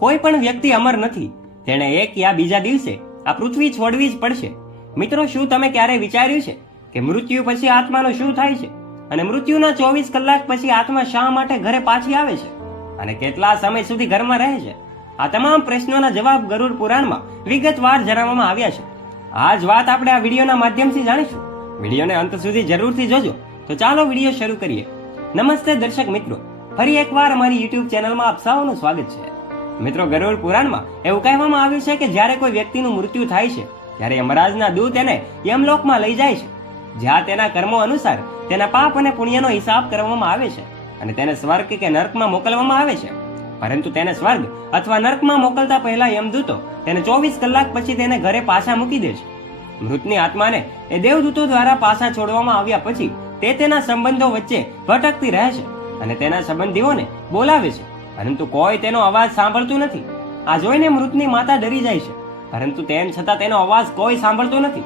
કોઈ પણ વ્યક્તિ અમર નથી. તેણે એક યા બીજા દિવસે આ પૃથ્વી છોડવી જ પડશે. મિત્રો, શું તમે ક્યારેય વિચાર્યું છે કે મૃત્યુ પછી આત્માનું શું થાય છે? અને મૃત્યુના 24 કલાક પછી આત્મા શા માટે ઘરે પાછી આવે છે? અને કેટલા સમય સુધી ઘરમાં રહે છે? આ તમામ પ્રશ્નોના જવાબ ગરુડ પુરાણમાં વિગતવાર જણાવવામાં આવ્યા છે. આ જ વાત આપણે આ વિડીયોના માધ્યમથી જાણીશું. વિડીયોને અંત સુધી જરૂરથી જોજો. તો ચાલો વિડીયો શરૂ કરીએ. નમસ્તે દર્શક મિત્રો, ફરી એકવાર અમારી યુટ્યુબ ચેનલમાં આપ સૌનું સ્વાગત છે. મિત્રો, ગરુડ પુરાણમાં એવું કહેવામાં આવ્યું છે કે જ્યારે કોઈ વ્યક્તિનું મૃત્યુ થાય છે ત્યારે યમરાજના દૂત તેને યમલોકમાં લઈ જાય છે, જ્યાં તેના કર્મો અનુસાર તેના પાપ અને પુણ્યનો હિસાબ કરવામાં આવે છે અને તેને સ્વર્ગ કે નર્કમાં મોકલવામાં આવે છે. પરંતુ તેને સ્વર્ગ અથવા નર્કમાં મોકલતા પહેલા યમદૂતો તેને 24 કલાક પછી તેને ઘરે પાછા મૂકી દે છે. મૃતની આત્માને એ દેવદૂતો દ્વારા પાછા છોડવામાં આવ્યા પછી તે તેના સંબંધો વચ્ચે ભટકતી રહે છે અને તેના સંબંધીઓને બોલાવે છે, પરંતુ કોઈ તેનો અવાજ સાંભળતું નથી. આ જોઈને મૃતની માતા ડરી જાય છે, પરંતુ તેમ છતાં તેનો અવાજ કોઈ સાંભળતો નથી.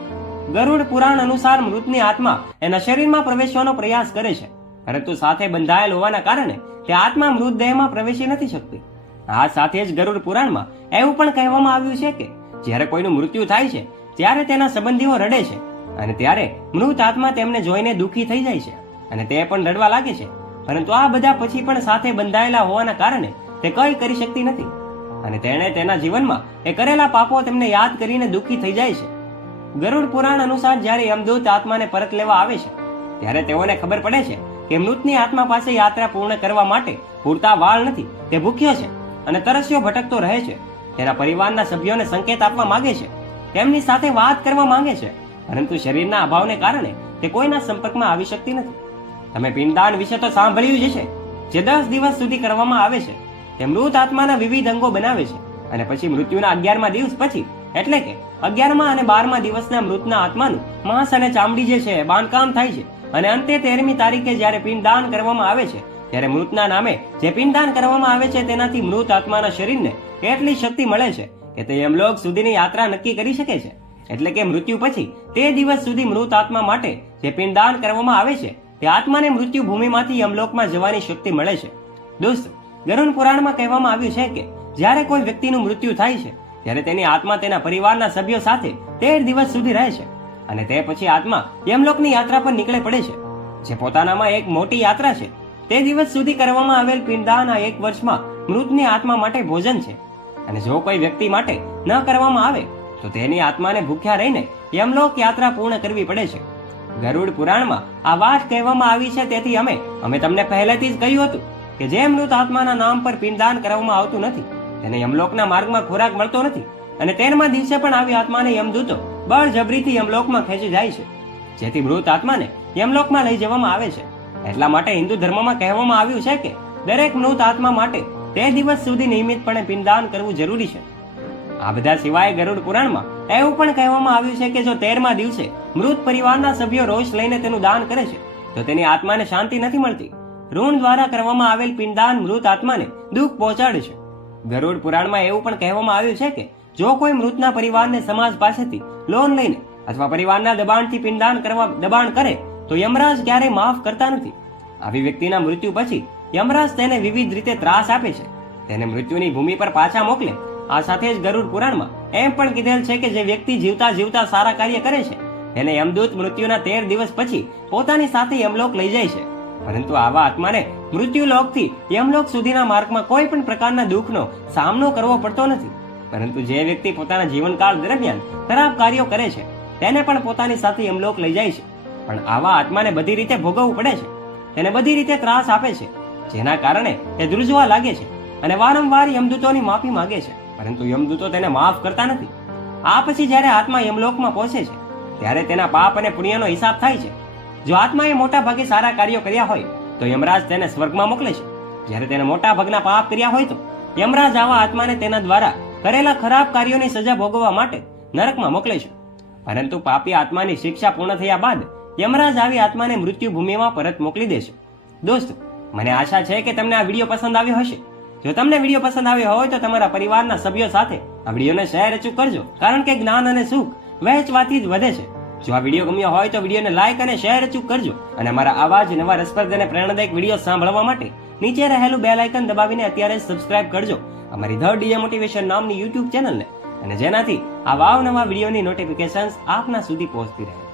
ગરુડ પુરાણ અનુસાર મૃતની આત્મા એના શરીરમાં પ્રવેશવાનો પ્રયાસ કરે છે, પરંતુ સાથે બંધાયેલ હોવાના કારણે તે આત્મા મૃતદેહમાં પ્રવેશી નથી શકતી. આ સાથે જ ગરુડ પુરાણમાં એવું પણ કહેવામાં આવ્યું છે કે જ્યારે કોઈનું મૃત્યુ થાય છે ત્યારે તેના સંબંધીઓ રડે છે અને ત્યારે મૃત આત્મા તેમને જોઈને દુઃખી થઈ જાય છે અને તે પણ રડવા લાગે છે. પરંતુ આ બધા પછી પણ સાથે બંધાયેલા હોવાના કારણે તે કંઈ કરી શકતી નથી અને તેણે તેના જીવનમાં એ કરેલા પાપો તેમને યાદ કરીને દુઃખી થઈ જાય છે. ગરુડ પુરાણ અનુસાર જ્યારે યમદૂત આત્માને પરત લેવા આવે છે ત્યારે તેઓને ખબર પડે છે કે મૃતની આત્મા પાસે યાત્રા પૂર્ણ કરવા માટે પૂરતા વાળ નથી. તે ભૂખ્યો છે અને તરસ્યો ભટકતો રહે છે. તેના પરિવારના સભ્યોને સંકેત આપવા માંગે છે, તેમની સાથે વાત કરવા માંગે છે, પરંતુ શરીરના અભાવને કારણે તે કોઈના સંપર્કમાં આવી શકતી નથી. તમે પિંડદાન વિશે તો સાંભળ્યું જ છે, જે 10 દિવસ સુધી કરવામાં આવે છે. તે મૃત આત્માના વિવિધ અંગો બનાવે છે અને પછી મૃત્યુના 11મા દિવસ પછી, એટલે કે 11મા અને 12મા દિવસના મૃતના આત્માનું માંસ અને ચામડી જે છે બાંધકામ થાય છે અને અંતે 13મી તારીખે જ્યારે પિંડદાન કરવામાં આવે છે ત્યારે મૃતના નામે જે પિંડદાન કરવામાં આવે છે તેનાથી મૃત આત્માના શરીરને એટલી શક્તિ મળે છે કે તે યમલોક સુધીની યાત્રા નક્કી કરી શકે છે. એટલે કે મૃત્યુ પછી તે દિવસ સુધી મૃત આત્મા માટે જે પિંડદાન કરવામાં આવે છે તે આત્માને મૃત્યુ ભૂમિમાંથી યમલોકમાં જવાની શક્તિ મળે છે. દોસ્તો, ગરુડ પુરાણમાં કહેવામાં આવ્યું છે કે જ્યારે કોઈ વ્યક્તિનું મૃત્યુ થાય છે ત્યારે તેની આત્મા તેના પરિવારના સભ્યો સાથે 13 દિવસ સુધી રહે છે અને તે પછી આત્મા યમલોકની યાત્રા પર નીકળે પડે છે, જે પોતાનામાં એક મોટી યાત્રા છે. તે દિવસ સુધી કરવામાં આવેલ પિંડદાન આ 1 વર્ષમાં મૃતની આત્મા માટે ભોજન છે અને જો કોઈ વ્યક્તિ માટે ન કરવામાં આવે તો તેની આત્માને ભૂખ્યા રહીને યમલોક યાત્રા પૂર્ણ કરવી પડે છે. ગરુડ પુરાણમાં આ વાત કહેવામાં આવી છે, તેથી અમે તમને પહેલેથી જ કહ્યું હતું કે જે મૃત આત્માના નામ પર પિંડદાન કરવામાં આવતું નથી તેને યમલોકના માર્ગમાં ખોરાક મળતો નથી અને 13મા દિવસે પણ આવી આત્માને યમદૂતો બળજબરીથી યમલોકમાં ખેંચી જાય છે, જેથી મૃત આત્માને યમલોકમાં લઈ જવામાં આવે છે. એટલા માટે હિન્દુ ધર્મમાં કહેવામાં આવ્યું છે કે દરેક મૃત આત્મા માટે તે દિવસ સુધી નિયમિતપણે પિંડદાન કરવું જરૂરી છે. આ બધા સિવાય ગરુડ પુરાણમાં એવું પણ કહેવામાં આવ્યું છે કે જો 13મા દિવસે મૃત પરિવારના સભ્યો રોષ લઈને તેનું દાન કરે છે તો તેની આત્માને શાંતિ નથી મળતી. ઋણ દ્વારા કરવામાં આવેલ પિંડદાન મૃત આત્માને દુઃખ પહોંચાડે છે. ગરુડ પુરાણમાં એવું પણ કહેવામાં આવ્યું છે કે જો કોઈ મૃતના પરિવારને સમાજ પાસેથી લોન લઈને અથવા પરિવારના દબાણથી પિંડદાન કરવા દબાણ કરે તો યમરાજ ક્યારેય માફ કરતા નથી. આવી વ્યક્તિના મૃત્યુ પછી યમરાજ તેને વિવિધ રીતે ત્રાસ આપે છે, તેને મૃત્યુની ભૂમિ પર પાછા મોકલે. આ સાથે જ ગરુડ પુરાણમાં એમ પણ કીધેલ છે કે જે વ્યક્તિ જીવતા જીવતા સારા કાર્ય કરે છે તેને યમદૂત મૃત્યુના 13 દિવસ પછી પોતાની સાથે યમલોક લઈ જાય છે. પરંતુ આવા આત્માને મૃત્યુલોકથી યમલોક સુધીના માર્ગમાં કોઈ પણ પ્રકારના દુઃખનો સામનો કરવો પડતો નથી. પરંતુ જે વ્યક્તિ પોતાના જીવનકાળ દરમિયાન ખરાબ કાર્યો કરે છે તેને પણ પોતાની સાથે યમલોક લઈ જાય છે. પણ આવા આત્માને બધી રીતે ભોગવવું પડે છે, તેને બધી રીતે ત્રાસ આપે છે, જેના કારણે તે ધ્રુજવા લાગે છે અને વારંવાર યમદૂતોની માફી માંગે છે, પરંતુ યમદૂતો તેને માફ કરતા નથી. આ પછી જ્યારે આત્મા યમલોકમાં પહોંચે છે ત્યારે તેના પાપ અને પુણ્યનો હિસાબ થાય છે. જો આત્માએ મોટા ભાગે સારા કાર્યો કર્યા હોય તો યમરાજ તેને સ્વર્ગમાં મોકલે છે. જ્યારે તેને મોટા ભાગના પાપ કર્યા હોય તો યમરાજ આવા આત્માને તેના દ્વારા કરેલા ખરાબ કાર્યોની સજા ભોગવવા માટે નરકમાં મોકલે છે. પરંતુ પાપી આત્માની શિક્ષા પૂર્ણ થયા બાદ યમરાજ આવી આત્માને મૃત્યુ ભૂમિમાં પરત મોકલી દે છે. દોસ્તો, મને આશા છે કે તમને આ વિડીયો પસંદ આવ્યો હશે. જો તમને વિડીયો પસંદ આવ્યો હોય તો તમારા પરિવારના સભ્યો સાથે આ વિડીયોને શેર અચૂક કરજો, કારણ કે જ્ઞાન અને સુખ વહેંચવાથી જ વધે છે. જો આ વિડીયો ગમ્યો હોય તો વિડીયોને લાઈક અને શેર અચૂક કરજો અને અમારા આવા જ નવા રસપ્રદ અને પ્રેરણાદાયક વિડીયો સાંભળવા માટે નીચે રહેલું બેલ આઇકન દબાવીને અત્યારે સબસ્ક્રાઇબ કરજો, અમારી ધ ડીએ મોટિવેશન નામની યુટ્યુબ ચેનલને, અને જેનાથી આ વાવ નવા વિડીયોની નોટિફિકેશન્સ આપના સુધી પહોંચતી રહે.